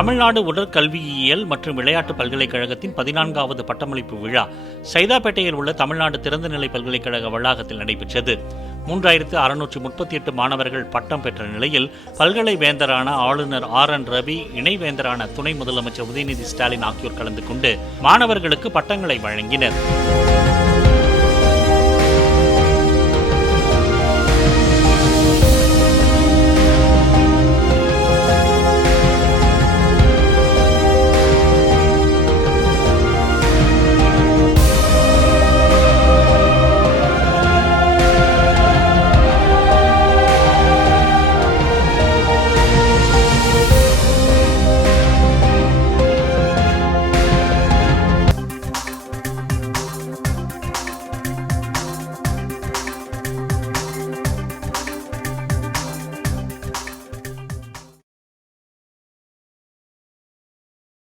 தமிழ்நாடு உடற்கல்வியியல் மற்றும் விளையாட்டு பல்கலைக்கழகத்தின் 14வது பட்டமளிப்பு விழா சைதாப்பேட்டையில் உள்ள தமிழ்நாடு திறந்தநிலை பல்கலைக்கழக வளாகத்தில் நடைபெற்றது. 3638 மாணவர்கள் பட்டம் பெற்ற நிலையில் பல்கலை வேந்தரான ஆளுநர் RN ரவி, இணைவேந்தரான துணை முதலமைச்சர் உதயநிதி ஸ்டாலின் ஆகியோர் கலந்து கொண்டு மாணவர்களுக்கு பட்டங்களை வழங்கினர்.